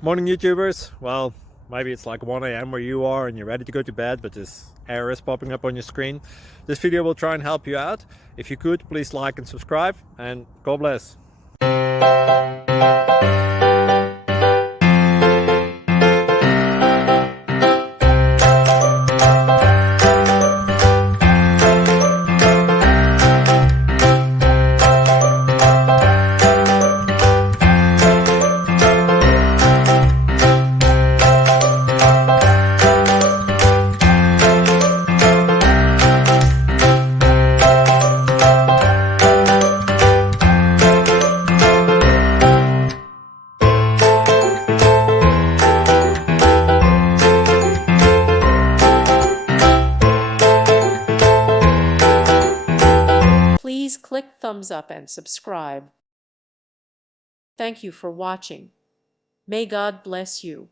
Morning YouTubers. Well, maybe it's like 1 a.m. where you are and you're ready to go to bed, but this error is popping up on your screen. This video will try and help you out. If you could, please like and subscribe, and God bless. Please click thumbs up and subscribe. Thank you for watching. May God bless you.